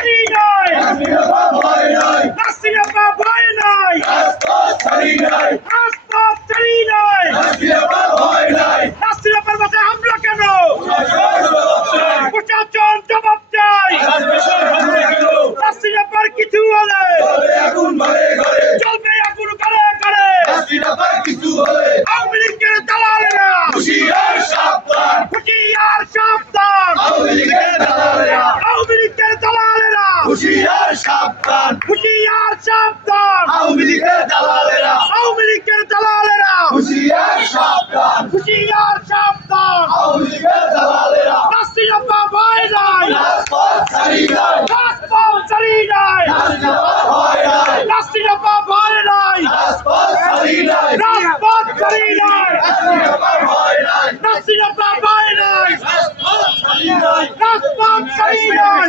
ছাড়ি নাই নাসিরাপা ভয় নাই রাজপথ ছাড়ি নাই নাসিরাপার বাসায় হামলা কেন প্রশাসন জবাব চাই নাসিরাপার কিছু হলে চলবে আগুন ঘরে ঘরে আওয়ামী লীগের দালালেরা হুঁশিয়ার সাবধান আওয়ামী লীগের দালালেরা হুঁশিয়ার সাবধান আওয়ামী লীগের দালালেরা হুঁশিয়ার সাবধান নাসিরাপা ভয় নাই রাজপথ ছাড়ি নাই নাসিরাপা ভয় নাই রাজপথ ছাড়ি নাই নাসিরাপা ভয় নাই রাজপথ ছাড়ি নাই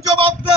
জবাব দে